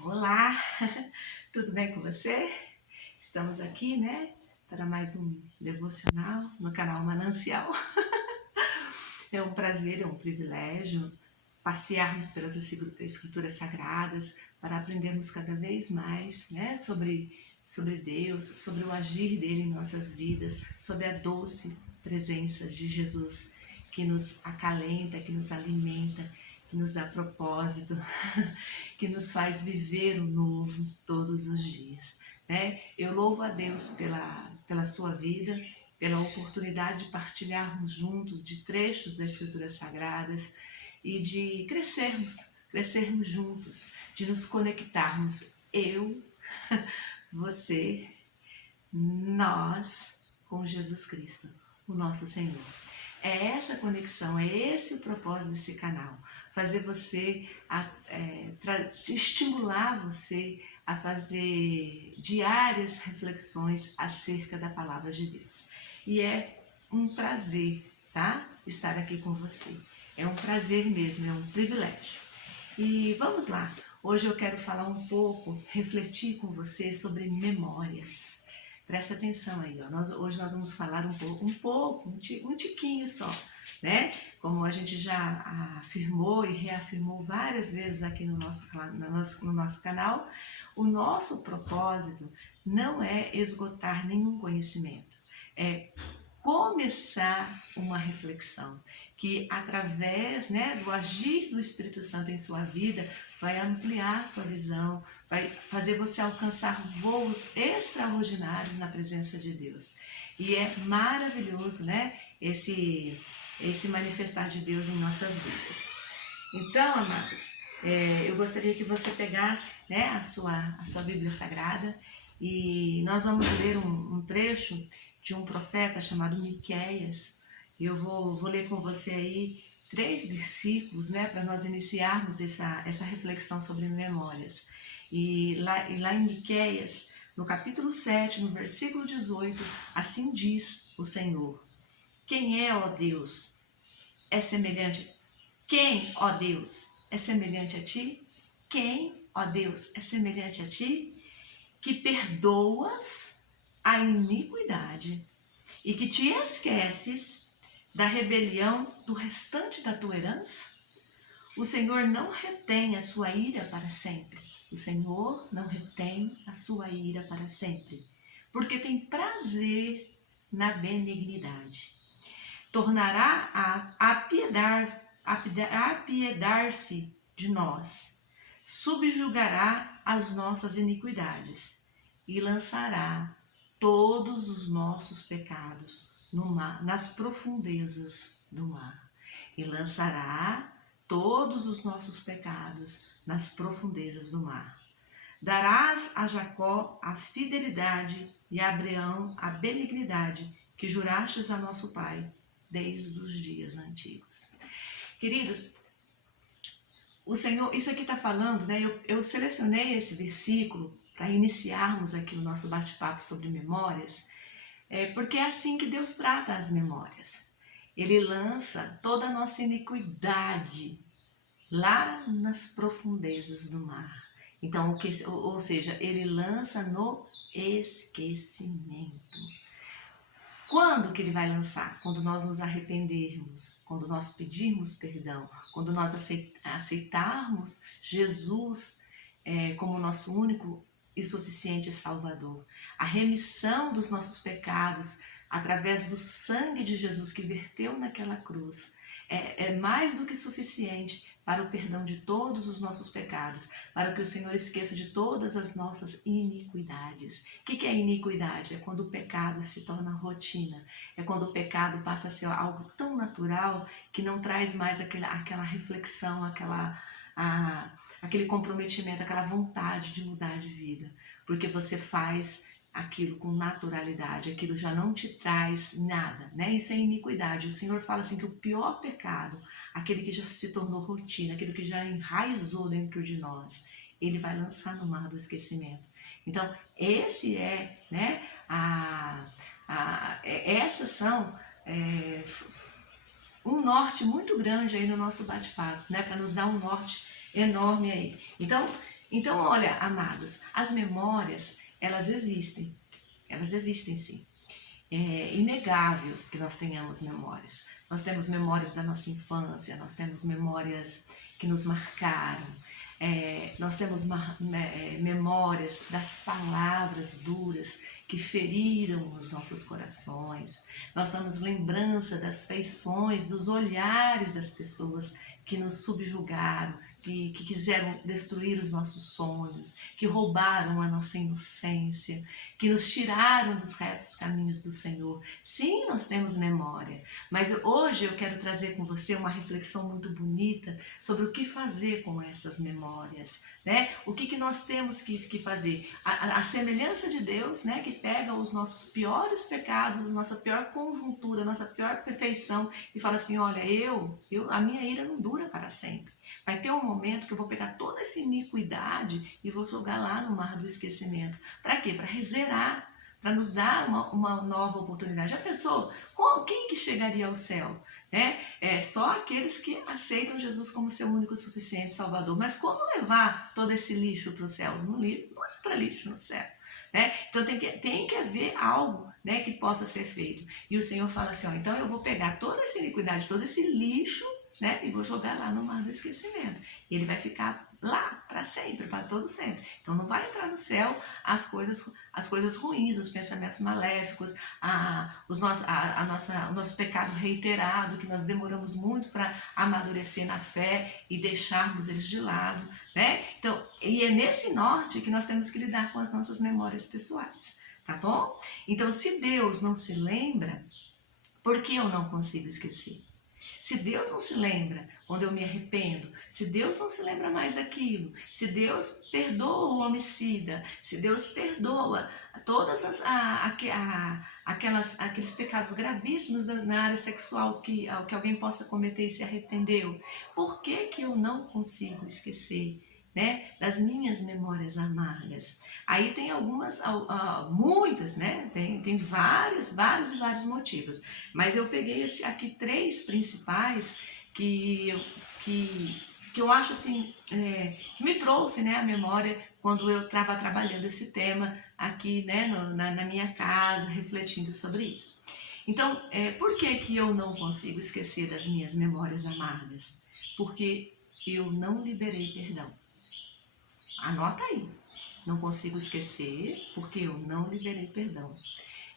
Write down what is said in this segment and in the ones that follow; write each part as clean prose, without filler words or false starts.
Olá, tudo bem com você? Estamos aqui, né, para mais um devocional no canal Manancial. É um prazer, é um privilégio passearmos pelas escrituras sagradas para aprendermos cada vez mais, né, sobre Deus, sobre o agir dele em nossas vidas, sobre a doce presença de Jesus que nos acalenta, que nos alimenta, que nos dá propósito, que nos faz viver o novo todos os dias, né? Eu louvo a Deus pela sua vida, pela oportunidade de partilharmos juntos de trechos das Escrituras Sagradas e de crescermos juntos, de nos conectarmos, eu, você, nós, com Jesus Cristo, o nosso Senhor. É essa conexão, é esse o propósito desse canal, fazer você, estimular você a fazer diárias reflexões acerca da Palavra de Deus. E é um prazer, tá? Estar aqui com você. É um prazer mesmo, é um privilégio. E vamos lá, hoje eu quero falar um pouco, refletir com você sobre memórias. Presta atenção aí, ó. Hoje nós vamos falar um tiquinho só, né? Como a gente já afirmou e reafirmou várias vezes aqui no nosso canal, o nosso propósito não é esgotar nenhum conhecimento, é começar uma reflexão que através, né, do agir do Espírito Santo em sua vida vai ampliar sua visão, vai fazer você alcançar voos extraordinários na presença de Deus. E é maravilhoso, né, esse manifestar de Deus em nossas vidas. Então, amados, eu gostaria que você pegasse, né, a sua Bíblia Sagrada e nós vamos ler um trecho de um profeta chamado Miqueias. E eu vou ler com você aí 3 versículos, né, para nós iniciarmos essa reflexão sobre memórias. E lá em Miqueias, no capítulo 7, no versículo 18, assim diz o Senhor: Quem é, ó Deus, é semelhante? Quem, ó Deus, é semelhante a ti? Quem, ó Deus, é semelhante a ti? Que perdoas a iniquidade e que te esqueces da rebelião do restante da tua herança? O Senhor não retém a sua ira para sempre. O Senhor não retém a sua ira para sempre, porque tem prazer na benignidade. Tornará a apiedar-se de nós, subjugará as nossas iniquidades e lançará todos os nossos pecados no mar, nas profundezas do mar. E lançará todos os nossos pecados nas profundezas do mar. Darás a Jacó a fidelidade e a Abraão a benignidade que jurastes a nosso pai desde os dias antigos. Queridos, o Senhor, isso aqui está falando, né? Eu selecionei esse versículo para iniciarmos aqui o nosso bate-papo sobre memórias, porque é assim que Deus trata as memórias. Ele lança toda a nossa iniquidade lá nas profundezas do mar. Então, ou seja, ele lança no esquecimento. Quando que ele vai lançar? Quando nós nos arrependermos, quando nós pedirmos perdão, quando nós aceitarmos Jesus como nosso único e suficiente Salvador. A remissão dos nossos pecados através do sangue de Jesus que verteu naquela cruz é mais do que suficiente para o perdão de todos os nossos pecados, para que o Senhor esqueça de todas as nossas iniquidades. O que é iniquidade? É quando o pecado se torna rotina, é quando o pecado passa a ser algo tão natural que não traz mais aquela reflexão, aquele comprometimento, aquela vontade de mudar de vida, porque você faz aquilo com naturalidade, aquilo já não te traz nada, né? Isso é iniquidade. O Senhor fala assim que o pior pecado, aquele que já se tornou rotina, aquele que já enraizou dentro de nós, ele vai lançar no mar do esquecimento. Então, esse é, né, essas são um norte muito grande aí no nosso bate-papo, né, para nos dar um norte enorme aí. Então, Então, olha, amados, as memórias, elas existem sim. É inegável que nós tenhamos memórias. Nós temos memórias da nossa infância, nós temos memórias que nos marcaram, nós temos memórias das palavras duras que feriram os nossos corações, nós temos lembrança das feições, dos olhares das pessoas que nos subjugaram, que quiseram destruir os nossos sonhos, que roubaram a nossa inocência, que nos tiraram dos retos caminhos do Senhor. Sim, nós temos memória, mas hoje eu quero trazer com você uma reflexão muito bonita sobre o que fazer com essas memórias, né? O que nós temos que fazer? A semelhança de Deus, né, que pega os nossos piores pecados, a nossa pior conjuntura, a nossa pior perfeição e fala assim, olha, a minha ira não dura para sempre. Vai ter um momento que eu vou pegar toda essa iniquidade e vou jogar lá no mar do esquecimento. Para quê? Para rezerar, para nos dar uma nova oportunidade. Já pensou? Quem que chegaria ao céu? Né? Só aqueles que aceitam Jesus como seu único e suficiente Salvador. Mas como levar todo esse lixo para o céu? Não entra lixo no céu. Né? Então tem que haver algo, né, que possa ser feito. E o Senhor fala assim, ó, então eu vou pegar toda essa iniquidade, todo esse lixo, né, e vou jogar lá no mar do esquecimento. E ele vai ficar lá para sempre, para todo sempre. Então não vai entrar no céu as coisas ruins, os pensamentos maléficos, o nosso pecado reiterado, que nós demoramos muito para amadurecer na fé e deixarmos eles de lado, né? Então, e é nesse norte que nós temos que lidar com as nossas memórias pessoais, tá bom? Então, se Deus não se lembra, por que eu não consigo esquecer? Se Deus não se lembra quando eu me arrependo, se Deus não se lembra mais daquilo, se Deus perdoa o homicida, se Deus perdoa todas aqueles pecados gravíssimos na área sexual que alguém possa cometer e se arrependeu, por que eu não consigo esquecer, né, das minhas memórias amargas? Aí tem muitas, né? Tem vários e vários motivos. Mas eu peguei aqui 3 principais que eu acho assim, que me trouxe, né, a memória quando eu estava trabalhando esse tema aqui, né, na minha casa, refletindo sobre isso. Então, por que eu não consigo esquecer das minhas memórias amargas? Porque eu não liberei perdão. Anota aí. Não consigo esquecer porque eu não liberei perdão.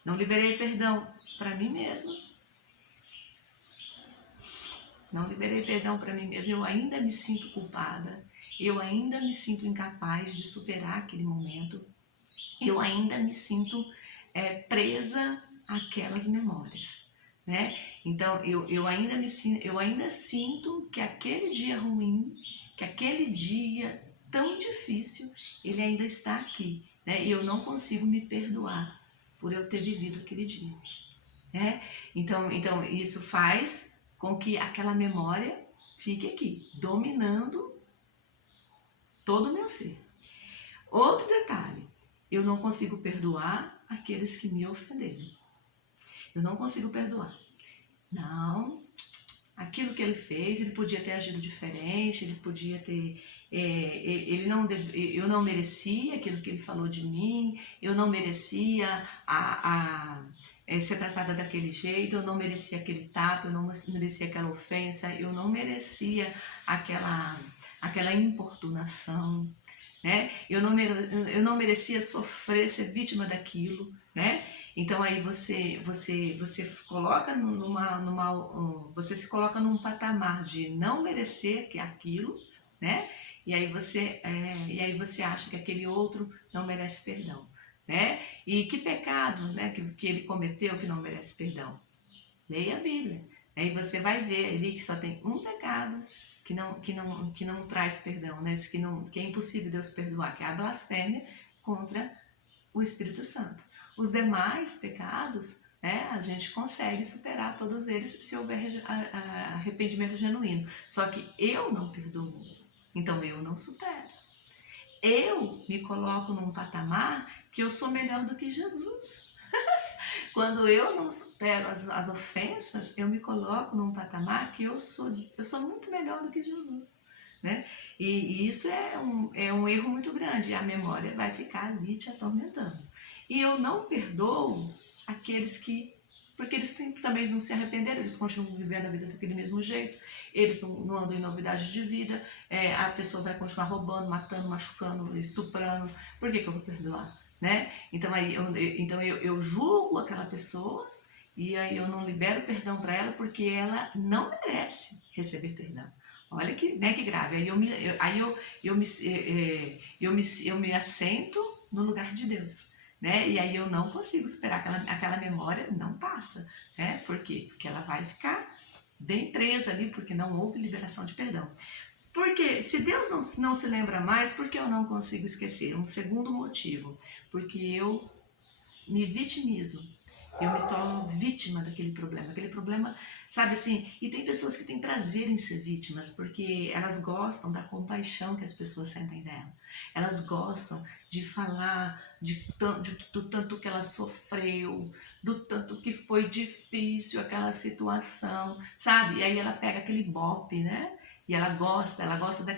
Não liberei perdão para mim mesma. Não liberei perdão para mim mesma. Eu ainda me sinto culpada. Eu ainda me sinto incapaz de superar aquele momento. Eu ainda me sinto presa àquelas memórias, né? Então eu ainda sinto que aquele dia ruim, que aquele dia tão difícil, ele ainda está aqui, né? E eu não consigo me perdoar por eu ter vivido aquele dia, né? Então isso faz com que aquela memória fique aqui, dominando todo o meu ser. Outro detalhe, eu não consigo perdoar aqueles que me ofenderam. Eu não consigo perdoar. Não, aquilo que ele fez, ele podia ter agido diferente, ele podia ter... eu não merecia aquilo que ele falou de mim, eu não merecia ser tratada daquele jeito, eu não merecia aquele tapa, eu não merecia aquela ofensa, eu não merecia aquela importunação, né? Eu não merecia sofrer, ser vítima daquilo, né? Então aí você coloca você se coloca num patamar de não merecer aquilo, né? E aí você acha que aquele outro não merece perdão, né? E que pecado, né, que ele cometeu que não merece perdão? Leia a Bíblia. Aí você vai ver ali que só tem um pecado que não traz perdão, né? Que é impossível Deus perdoar, que é a blasfêmia contra o Espírito Santo. Os demais pecados, né, a gente consegue superar todos eles se houver arrependimento genuíno. Só que eu não perdoo, então eu não supero. Eu me coloco num patamar que eu sou melhor do que Jesus. Quando eu não supero as ofensas, eu me coloco num patamar que eu sou muito melhor do que Jesus, né? E isso é um erro muito grande, e a memória vai ficar ali te atormentando. E eu não perdoo aqueles que, porque eles também não se arrependeram, eles continuam vivendo a vida daquele mesmo jeito, eles não andam em novidade de vida, a pessoa vai continuar roubando, matando, machucando, estuprando, por que eu vou perdoar? Né? Então, eu julgo aquela pessoa e aí eu não libero perdão para ela porque ela não merece receber perdão. Olha que, né, que grave. Eu me assento no lugar de Deus, né? E aí eu não consigo superar aquela memória, não passa, né? Por quê? Porque ela vai ficar bem presa ali, porque não houve liberação de perdão. Porque se Deus não se lembra mais, por que eu não consigo esquecer? Um segundo motivo, porque eu me vitimizo, eu me torno vítima daquele problema. Aquele problema, sabe assim, e tem pessoas que têm prazer em ser vítimas, porque elas gostam da compaixão que as pessoas sentem dela. Elas gostam de falar do tanto que ela sofreu, do tanto que foi difícil aquela situação, sabe? E aí ela pega aquele bope, né? E ela gosta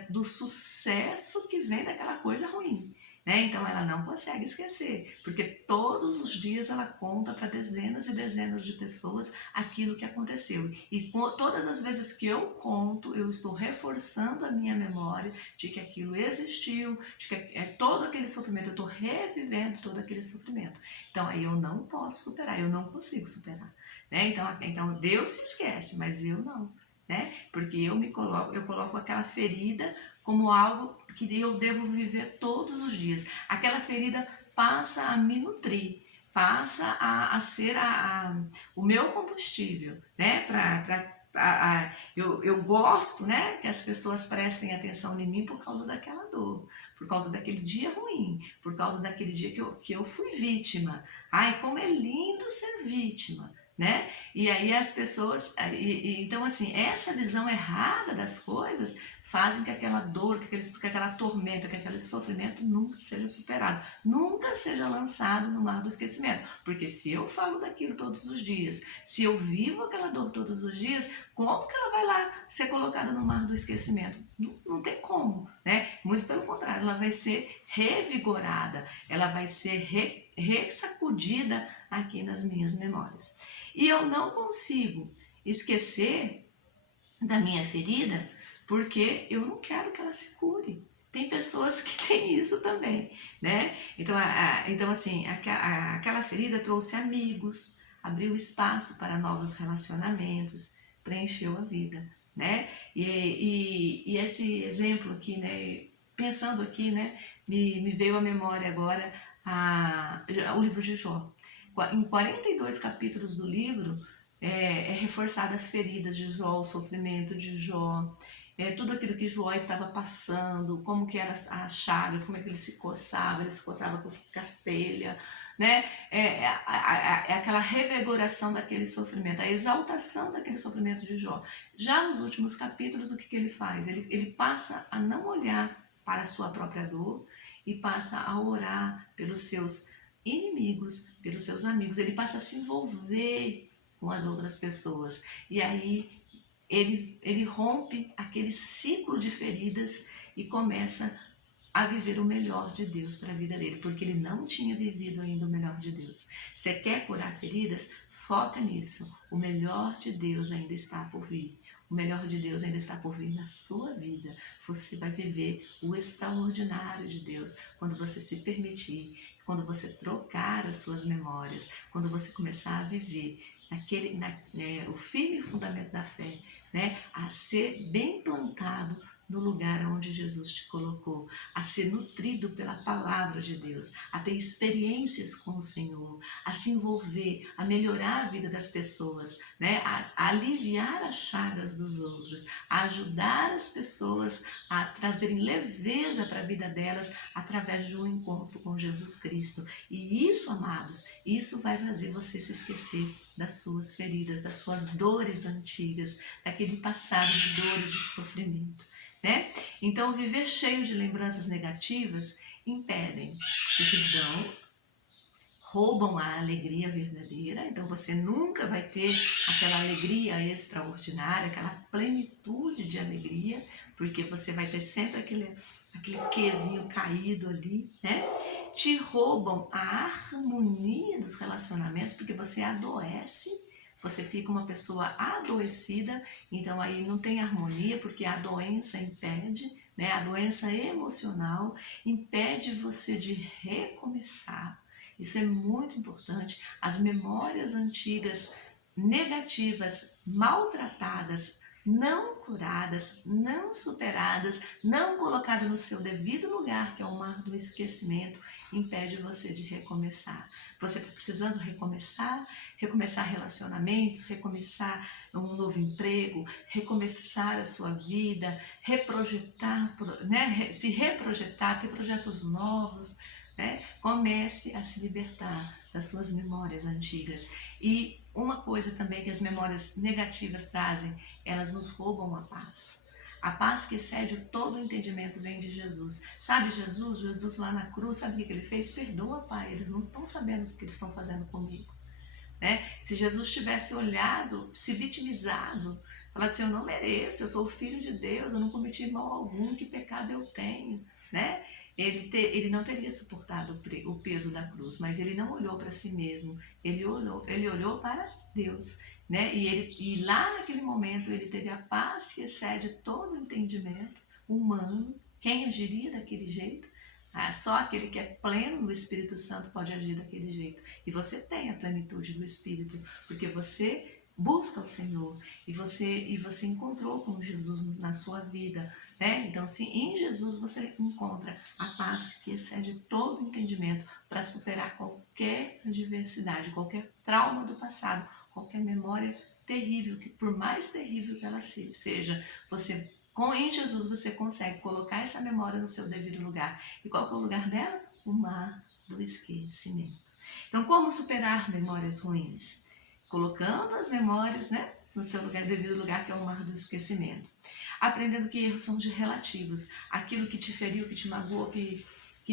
do sucesso que vem daquela coisa ruim. Né? Então ela não consegue esquecer, porque todos os dias ela conta para dezenas e dezenas de pessoas aquilo que aconteceu. E todas as vezes que eu conto, eu estou reforçando a minha memória de que aquilo existiu, de que todo aquele sofrimento, eu estou revivendo todo aquele sofrimento. Então aí eu não posso superar, eu não consigo superar. Né? Então Deus se esquece, mas eu não. Né? Porque eu coloco aquela ferida como algo que eu devo viver todos os dias. Aquela ferida passa a me nutrir, passa a ser o meu combustível, né? Eu gosto, né, que as pessoas prestem atenção em mim por causa daquela dor, por causa daquele dia ruim, por causa daquele dia que eu fui vítima. Ai, como é lindo ser vítima, né? E aí as pessoas, então assim, essa visão errada das coisas fazem que aquela dor, que aquela tormenta, que aquele sofrimento nunca seja superado, nunca seja lançado no mar do esquecimento. Porque se eu falo daquilo todos os dias, se eu vivo aquela dor todos os dias, como que ela vai lá ser colocada no mar do esquecimento? Não tem como, né? Muito pelo contrário, ela vai ser revigorada, ela vai ser ressacudida aqui nas minhas memórias. E eu não consigo esquecer da minha ferida porque eu não quero que ela se cure. Tem pessoas que têm isso também, né? Então assim, aquela ferida trouxe amigos, abriu espaço para novos relacionamentos, preencheu a vida, né? E esse exemplo aqui, né? Pensando aqui, né? Me veio à memória agora o livro de Jó. Em 42 capítulos do livro, é reforçado as feridas de Jó, o sofrimento de Jó, tudo aquilo que Jó estava passando, como que eram as chagas, como é que ele se coçava com castelha, né? É aquela revigoração daquele sofrimento, a exaltação daquele sofrimento de Jó. Já nos últimos capítulos, o que ele faz? Ele passa a não olhar para a sua própria dor e passa a orar pelos seus inimigos, pelos seus amigos. Ele passa a se envolver com as outras pessoas. E aí ele rompe aquele ciclo de feridas e começa a viver o melhor de Deus para a vida dele, porque ele não tinha vivido ainda o melhor de Deus. Você quer curar feridas? Foca nisso. O melhor de Deus ainda está por vir. O melhor de Deus ainda está por vir na sua vida. Você vai viver o extraordinário de Deus quando você se permitir, quando você trocar as suas memórias, quando você começar a viver o firme fundamento da fé, né? A ser bem plantado no lugar onde Jesus te colocou, a ser nutrido pela palavra de Deus, a ter experiências com o Senhor, a se envolver, a melhorar a vida das pessoas, né? A aliviar as chagas dos outros, a ajudar as pessoas a trazerem leveza para a vida delas através de um encontro com Jesus Cristo. E isso, amados, isso vai fazer você se esquecer das suas feridas, das suas dores antigas, daquele passado de dores, de sofrimento. Né? Então, viver cheio de lembranças negativas impedem o perdão, roubam a alegria verdadeira. Então, você nunca vai ter aquela alegria extraordinária, aquela plenitude de alegria, porque você vai ter sempre aquele quezinho caído ali, né? Te roubam a harmonia dos relacionamentos, porque você adoece, você fica uma pessoa adoecida, então aí não tem harmonia, porque a doença impede, né? A doença emocional impede você de recomeçar. Isso é muito importante. As memórias antigas negativas, maltratadas, não curadas, não superadas, não colocadas no seu devido lugar, que é o mar do esquecimento, impede você de recomeçar. Você está precisando recomeçar, recomeçar relacionamentos, recomeçar um novo emprego, recomeçar a sua vida, reprojetar, né? Se reprojetar, ter projetos novos, né? Comece a se libertar das suas memórias antigas. E uma coisa também que as memórias negativas trazem, elas nos roubam a paz. A paz que excede todo o entendimento vem de Jesus. Sabe, Jesus lá na cruz, sabe o que ele fez? Perdoa, Pai, eles não estão sabendo o que eles estão fazendo comigo. Né? Se Jesus tivesse olhado, se vitimizado, falado assim, eu não mereço, eu sou o filho de Deus, eu não cometi mal algum, que pecado eu tenho, né? Ele não teria suportado o peso da cruz, mas ele não olhou para si mesmo, ele olhou para Deus, né? E lá naquele momento ele teve a paz que excede todo o entendimento humano. Quem agiria daquele jeito? Só aquele que é pleno do Espírito Santo pode agir daquele jeito. E você tem a plenitude do Espírito, porque você busca o Senhor e você encontrou com Jesus na sua vida, né? Então, se em Jesus você encontra a paz que excede todo entendimento para superar qualquer adversidade, qualquer trauma do passado, qualquer memória terrível, que por mais terrível que ela seja, em Jesus você consegue colocar essa memória no seu devido lugar. E qual que é o lugar dela? O mar do esquecimento. Então, como superar memórias ruins? Colocando as memórias, né, no seu devido lugar, que é o mar do esquecimento. Aprendendo que erros são relativos. Aquilo que te feriu, que te magoou, que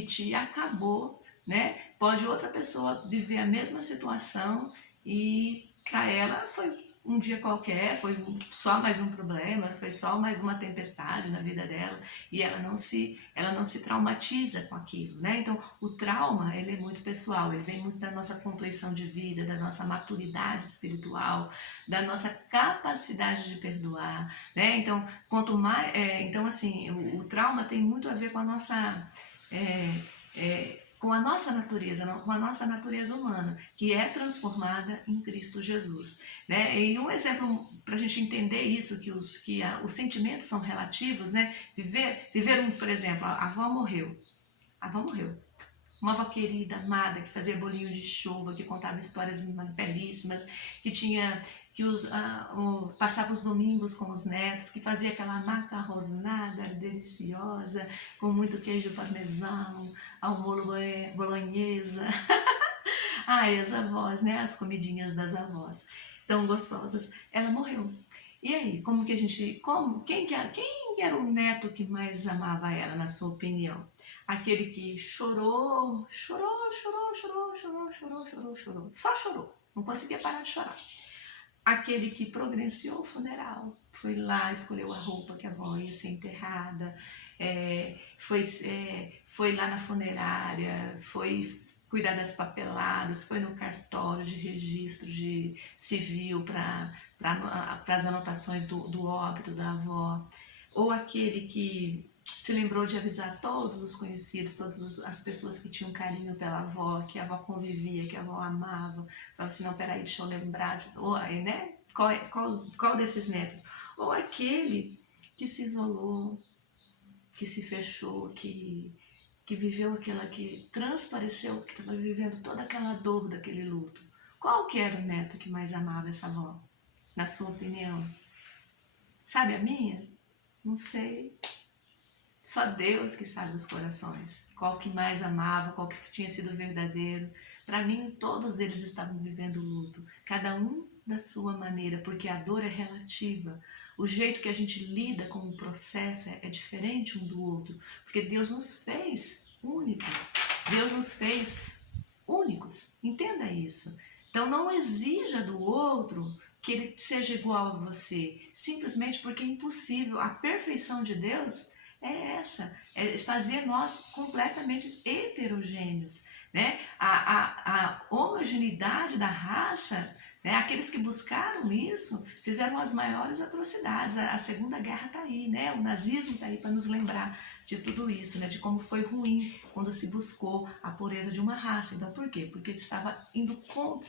te acabou, né? Pode outra pessoa viver a mesma situação e para ela foi um dia qualquer, foi só mais um problema, foi só mais uma tempestade na vida dela e ela não se traumatiza com aquilo, né? Então, o trauma, ele é muito pessoal, ele vem muito da nossa compleição de vida, da nossa maturidade espiritual, da nossa capacidade de perdoar, né? Então, quanto mais, então assim, o trauma tem muito a ver com a nossa com a nossa natureza humana, que é transformada em Cristo Jesus, né? E um exemplo para a gente entender isso, que os sentimentos são relativos, né? Por exemplo, a avó morreu, uma avó querida, amada, que fazia bolinho de chuva, que contava histórias belíssimas, passava os domingos com os netos, que fazia aquela macarronada deliciosa, com muito queijo parmesão, ao molho bolonhesa. Ai, as avós, né? As comidinhas das avós, tão gostosas. Ela morreu. E aí, quem era o neto que mais amava ela, na sua opinião? Aquele que chorou, só chorou, não conseguia parar de chorar. Aquele que providenciou o funeral, foi lá, escolheu a roupa que a avó ia ser enterrada, foi lá na funerária, foi cuidar das papeladas, foi no cartório de registro de civil para as anotações do óbito da avó, ou aquele que se lembrou de avisar todos os conhecidos, todas as pessoas que tinham carinho pela avó, que a avó convivia, que a avó amava, falava assim, não, peraí, deixa eu lembrar, né? Qual desses netos? Ou aquele que se isolou, que se fechou, que viveu que transpareceu, que estava vivendo toda aquela dor daquele luto. Qual que era o neto que mais amava essa avó? Na sua opinião? Sabe a minha? Não sei. Só Deus que sabe os corações. Qual que mais amava, qual que tinha sido verdadeiro. Para mim, todos eles estavam vivendo luto. Cada um da sua maneira, porque a dor é relativa. O jeito que a gente lida com o processo é diferente um do outro. Porque Deus nos fez únicos. Deus nos fez únicos. Entenda isso. Então não exija do outro que ele seja igual a você, simplesmente porque é impossível. A perfeição de Deus é essa, é fazer nós completamente heterogêneos, né? A homogeneidade da raça, né? Aqueles que buscaram isso fizeram as maiores atrocidades. A Segunda Guerra está aí, né? O nazismo está aí para nos lembrar de tudo isso, né? De como foi ruim quando se buscou a pureza de uma raça. Então, por quê? Porque ele estava indo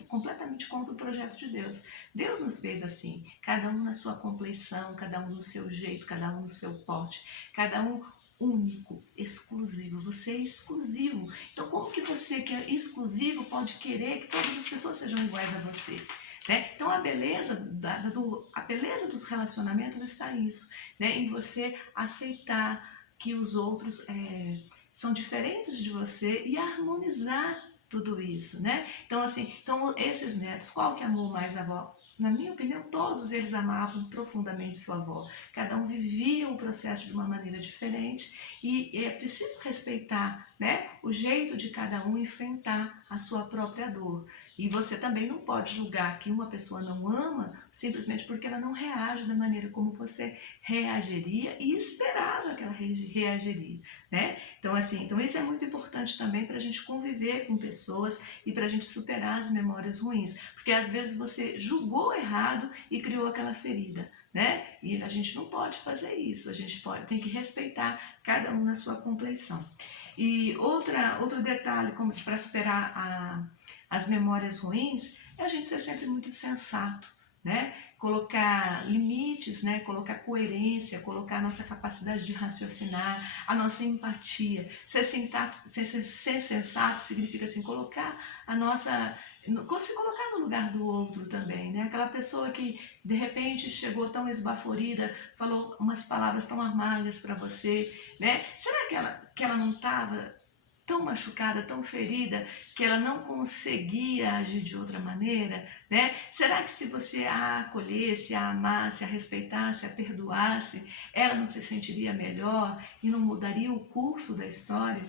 completamente contra o projeto de Deus. Deus nos fez assim, cada um na sua compleição, cada um no seu jeito, cada um no seu porte, cada um único, exclusivo. Você é exclusivo. Então, como que você, que é exclusivo, pode querer que todas as pessoas sejam iguais a você? Né? Então, a beleza dos relacionamentos está nisso, né? Em você aceitar que os outros são diferentes de você e harmonizar tudo isso, né? Então, assim, esses netos, qual que amou mais a avó? Na minha opinião, todos eles amavam profundamente sua avó. Cada um vivia o processo de uma maneira diferente e é preciso respeitar, né, o jeito de cada um enfrentar a sua própria dor. E você também não pode julgar que uma pessoa não ama simplesmente porque ela não reage da maneira como você reagiria e esperava que ela reagiria, né? Então, assim, isso é muito importante também para a gente conviver com pessoas e para a gente superar as memórias ruins, porque às vezes você julgou errado e criou aquela ferida, né? E a gente não pode fazer isso, a gente tem que respeitar cada um na sua compleição. E outro detalhe para superar as memórias ruins é a gente ser sempre muito sensato, né? Colocar limites, né? Colocar coerência, colocar a nossa capacidade de raciocinar, a nossa empatia. Ser sensato significa assim, colocar a nossa... se colocar no lugar do outro também, né? Aquela pessoa que de repente chegou tão esbaforida, falou umas palavras tão amargas para você, né? Será que ela não estava tão machucada, tão ferida, que ela não conseguia agir de outra maneira, né? Será que se você a acolhesse, a amasse, a respeitasse, a perdoasse, ela não se sentiria melhor e não mudaria o curso da história?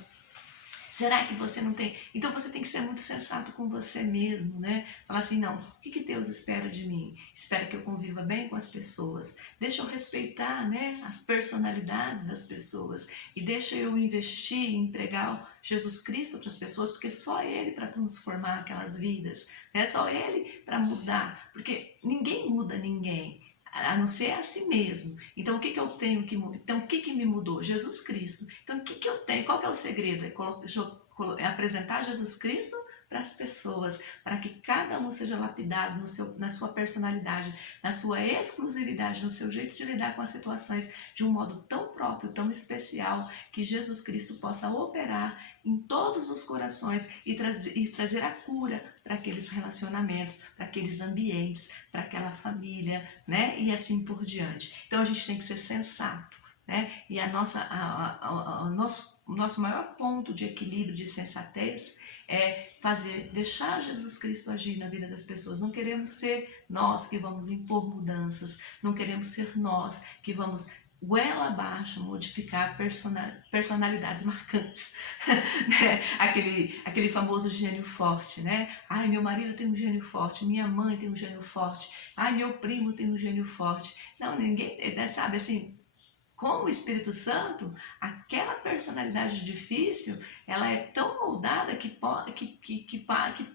Será que você não tem... Então você tem que ser muito sensato com você mesmo, né? Falar assim, não, o que Deus espera de mim? Espera que eu conviva bem com as pessoas. Deixa eu respeitar, né, as personalidades das pessoas. E deixa eu investir em entregar Jesus Cristo para as pessoas, porque só Ele para transformar aquelas vidas. É só Ele para mudar. Porque ninguém muda ninguém, a não ser a si mesmo. Então, o que eu tenho que mudar? Então, o que me mudou? Jesus Cristo. Então, o que eu tenho? Qual que é o segredo? É apresentar Jesus Cristo para as pessoas, para que cada um seja lapidado na sua personalidade, na sua exclusividade, no seu jeito de lidar com as situações, de um modo tão próprio, tão especial, que Jesus Cristo possa operar em todos os corações e trazer a cura para aqueles relacionamentos, para aqueles ambientes, para aquela família, né? E assim por diante. Então a gente tem que ser sensato, né? E o nosso maior ponto de equilíbrio, de sensatez, é deixar Jesus Cristo agir na vida das pessoas. Não queremos ser nós que vamos impor mudanças, não queremos ser nós que vamos goela abaixo modificar personalidades marcantes. Né? Aquele famoso gênio forte, né? Ai, meu marido tem um gênio forte, minha mãe tem um gênio forte, ai, meu primo tem um gênio forte. Não, ninguém, sabe, assim, com o Espírito Santo, aquela personalidade difícil, ela é tão moldada que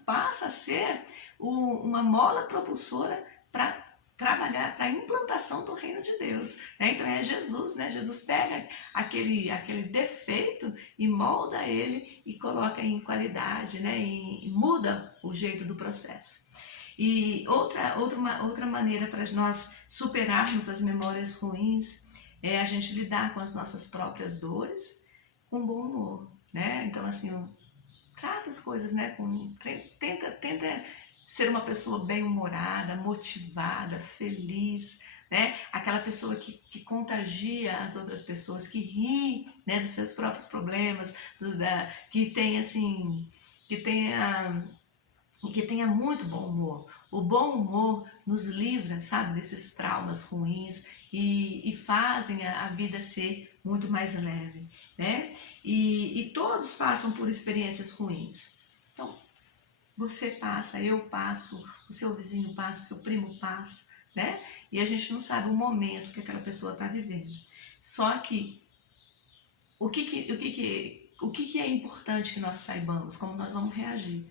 passa a ser uma mola propulsora para trabalhar para a implantação do reino de Deus, né? Então é Jesus, né? Jesus pega aquele defeito e molda ele e coloca em qualidade, né? E muda o jeito do processo. E outra maneira para nós superarmos as memórias ruins é a gente lidar com as nossas próprias dores com bom humor, né? Então, assim, trata as coisas, né? Tenta ser uma pessoa bem-humorada, motivada, feliz, né? Aquela pessoa que contagia as outras pessoas, que ri, né, dos seus próprios problemas, que tem, assim, que tenha muito bom humor. O bom humor nos livra, sabe, desses traumas ruins e fazem a vida ser muito mais leve, né? E todos passam por experiências ruins. Então, você passa, eu passo, o seu vizinho passa, seu primo passa, né? E a gente não sabe o momento que aquela pessoa está vivendo. Só que o que é importante que nós saibamos, como nós vamos reagir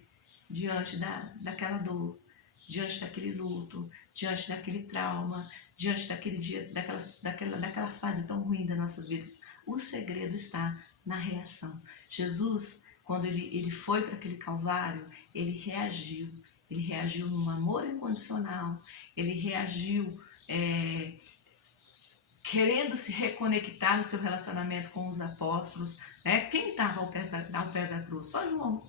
diante daquela dor, diante daquele luto, diante daquele trauma, diante daquele dia, daquela fase tão ruim das nossas vidas. O segredo está na reação. Jesus, quando ele foi para aquele Calvário, ele reagiu num amor incondicional, ele reagiu querendo se reconectar no seu relacionamento com os apóstolos, né? Quem estava ao pé da cruz? Só João.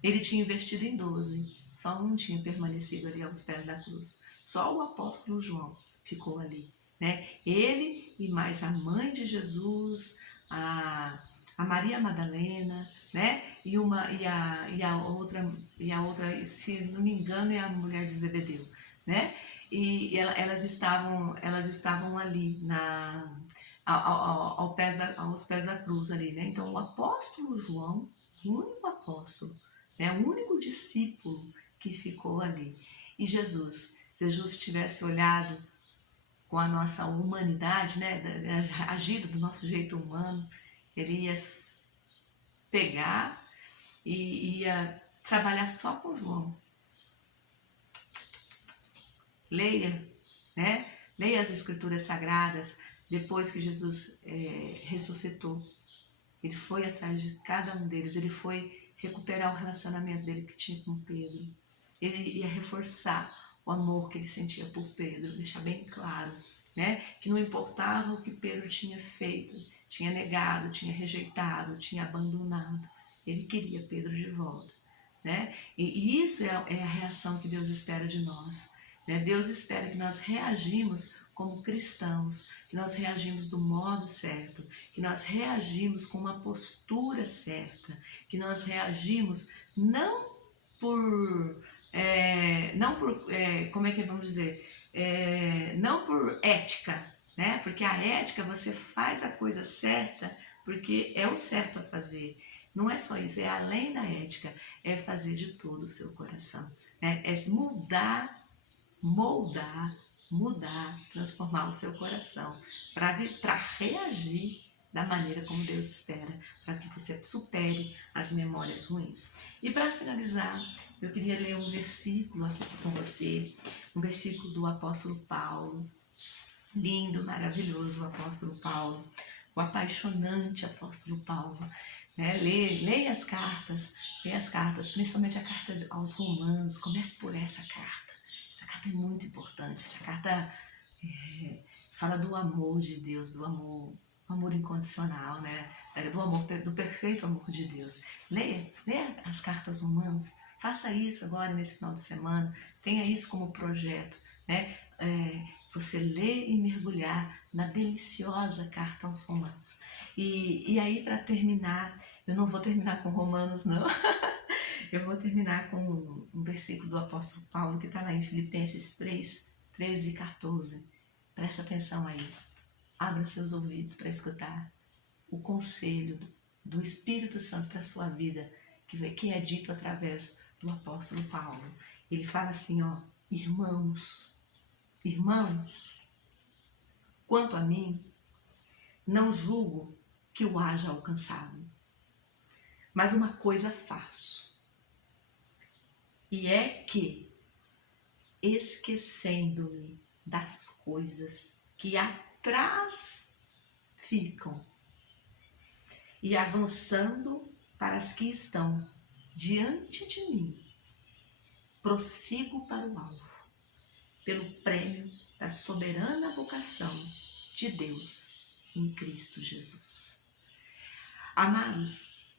Ele tinha investido em 12, só um tinha permanecido ali aos pés da cruz. Só o apóstolo João ficou ali, né? Ele e mais a mãe de Jesus, a Maria Madalena, né? E a outra, se não me engano, é a mulher de Zebedeu, né? E elas estavam ali aos pés da cruz ali, né? Então o apóstolo João, o único apóstolo, né? O único discípulo que ficou ali. E Jesus, se Jesus tivesse olhado com a nossa humanidade, né? Agido do nosso jeito humano, ele ia pegar e ia trabalhar só com João. Leia, né? Leia as escrituras sagradas. Depois que Jesus ressuscitou, ele foi atrás de cada um deles, ele foi recuperar o relacionamento dele que tinha com Pedro. Ele ia reforçar o amor que ele sentia por Pedro, deixar bem claro, né? Que não importava o que Pedro tinha feito, tinha negado, tinha rejeitado, tinha abandonado, ele queria Pedro de volta, né? E isso é a reação que Deus espera de nós, né? Deus espera que nós reagimos como cristãos, que nós reagimos do modo certo, que nós reagimos com uma postura certa, que nós reagimos não por como é que vamos dizer, não por ética, né? Porque a ética, você faz a coisa certa porque é o certo a fazer. Não é só isso, é além da ética, é fazer de todo o seu coração, né? É mudar, transformar o seu coração para reagir da maneira como Deus espera, para que você supere as memórias ruins. E para finalizar, eu queria ler um versículo aqui com você, um versículo do apóstolo Paulo, lindo, maravilhoso o apóstolo Paulo, o apaixonante apóstolo Paulo, né? Leia as cartas, principalmente a carta aos Romanos, comece por essa carta. Essa carta é muito importante, essa carta fala do amor de Deus, do amor incondicional, né? Do perfeito amor de Deus. Leia as cartas Romanos, faça isso agora nesse final de semana, tenha isso como projeto, né? Você ler e mergulhar na deliciosa carta aos Romanos. E aí, para terminar, eu não vou terminar com Romanos, não. Eu vou terminar com um versículo do apóstolo Paulo que está lá em Filipenses 3, 13 e 14. Presta atenção aí. Abra seus ouvidos para escutar o conselho do Espírito Santo para a sua vida, que é dito através do apóstolo Paulo. Ele fala assim, ó: irmãos, quanto a mim, não julgo que o haja alcançado, mas uma coisa faço, e é que, esquecendo-me das coisas que atrás ficam e avançando para as que estão diante de mim, prossigo para o alvo, pelo prêmio da soberana vocação de Deus em Cristo Jesus. Amados,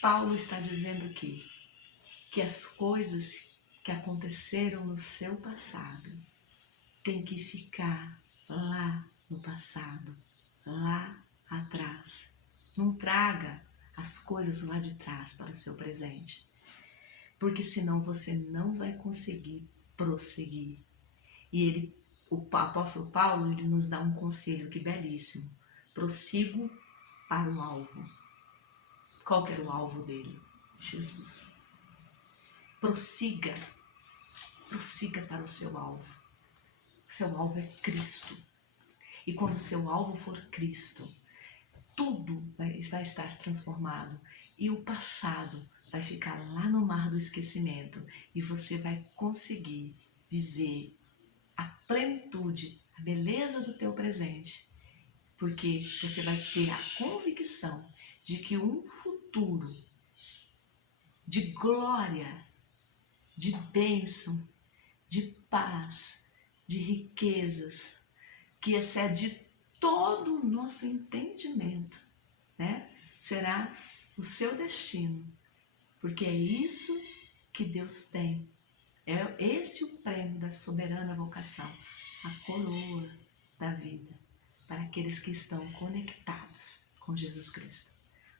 Paulo está dizendo que as coisas que aconteceram no seu passado têm que ficar lá no passado, lá atrás. Não traga as coisas lá de trás para o seu presente, porque senão você não vai conseguir prosseguir. E o apóstolo Paulo, ele nos dá um conselho que belíssimo: prossigo para o alvo. Qual que era o alvo dele? Jesus. Prossiga para o seu alvo. Seu alvo é Cristo. E quando o seu alvo for Cristo, tudo vai estar transformado. E o passado vai ficar lá no mar do esquecimento. E você vai conseguir viver a plenitude, a beleza do teu presente. Porque você vai ter a convicção de que um futuro de glória, de bênção, de paz, de riquezas, que excede todo o nosso entendimento, né? Será o seu destino, porque é isso que Deus tem. É esse o prêmio da soberana vocação, a coroa da vida, para aqueles que estão conectados com Jesus Cristo.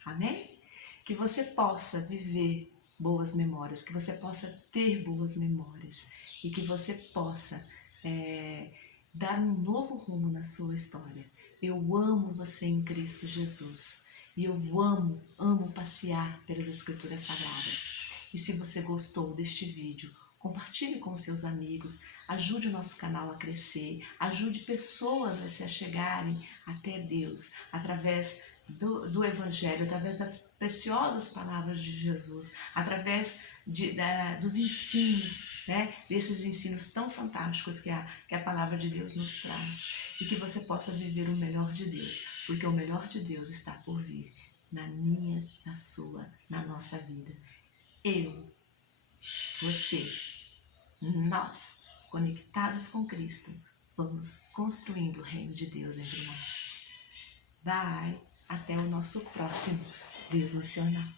Amém? Que você possa viver boas memórias, que você possa ter boas memórias e que você possa dar um novo rumo na sua história. Eu amo você em Cristo Jesus e eu amo passear pelas Escrituras Sagradas. E se você gostou deste vídeo, compartilhe com seus amigos, ajude o nosso canal a crescer, ajude pessoas a se achegarem até Deus através do Evangelho, através das preciosas palavras de Jesus, através dos ensinos, né? Desses ensinos tão fantásticos que a palavra de Deus nos traz, e que você possa viver o melhor de Deus, porque o melhor de Deus está por vir na minha, na sua, na nossa vida. Eu, você, nós, conectados com Cristo, vamos construindo o reino de Deus entre nós. Bye! Até o nosso próximo devocional.